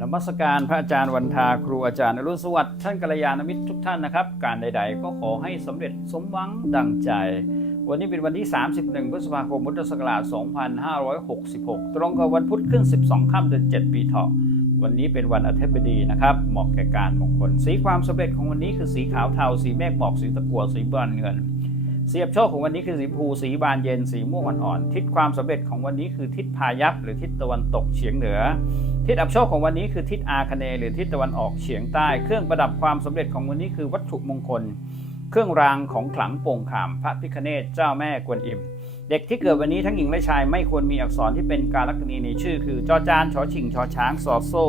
นมัสการพระอาจารย์วันทาครูอาจารย์อรุณสวัสดิ์ท่านกัลยาณมิตรทุกท่านนะครับ การใด ๆ ก็ขอให้สำเร็จสมหวังดังใจ วันนี้เป็นวันที่ 31 พฤษภาคมพุทธศักราช 2566 ตรงกับวันพุธขึ้น 12 ค่ำเดือน 7 ปีเถาะวันนี้เป็นวันอาทิตย์ดีนะครับ เหมาะแก่การมงคล สีความสำเร็จของวันนี้คือสีขาวเทา สีเมฆหมอก สีตะกั่ว สีบรอนเงิน เสียบโชคของวันนี้คือสีภู สีบานเย็น สีม่วงอ่อนๆ ทิศความสำเร็จของวันนี้คือทิศพายัพหรือทิศตะวันตกเฉียงเหนือ ทิศอับโชคของวันนี้คือทิศอาคเนหรือทิศตะวันออกเฉียงใต้ เครื่องประดับความสำเร็จของวันนี้คือวัตถุมงคล เครื่องรางของขลังโป่งขาม พระพิคเนศเจ้าแม่กวนอิม เด็กที่เกิดวันนี้ทั้งหญิงและชายไม่ควรมีอักษรที่เป็นการลักษณีในชื่อ คือจอจานชอชิงชอช้างซอโซ่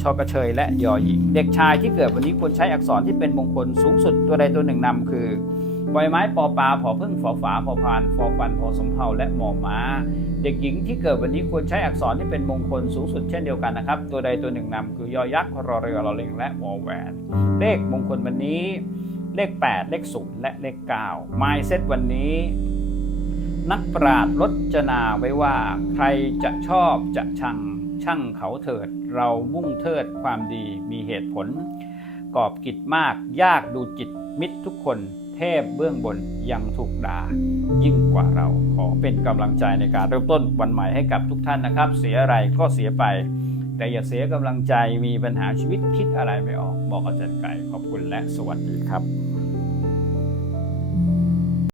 ชอกระเชยและยอหญิง เด็กชายที่เกิดวันนี้ควรใช้อักษรที่เป็นมงคลสูงสุดตัวใดตัวหนึ่งนำคือ ใบไม้ปอปลาผอพึ่งฝอฝาผอพานฟอฟันพอสมเภาและหมอม้า เด็กหญิงที่เกิดวันนี้ควรใช้อักษรที่เป็นมงคลสูงสุดเช่นเดียวกันนะครับ ตัวใดตัวหนึ่งนำคือยอยักษ์รอเรือรอเล็งและวอแหวน เลขมงคลวันนี้ เลข 8 เลข0และเลข9 m y s e t วันนี้ นักปราดรจนาไว้ว่า ใครจะชอบจะชังช่างเขาเถิด เรามุ่งเทิดความดีมีเหตุผล กอบกิจมากยากดูจิตมิตรทุกคน เทพเบื้องบนยังถูกด่ายิ่งกว่าเราขอเป็นกำลังใจในการเริ่มต้นวันใหม่ให้กับทุกท่านนะครับ เสียอะไรก็เสียไป แต่อย่าเสียกำลังใจมีปัญหาชีวิตคิดอะไรไม่ออก บอกอาจารย์ไก่ขอบคุณและสวัสดีครับ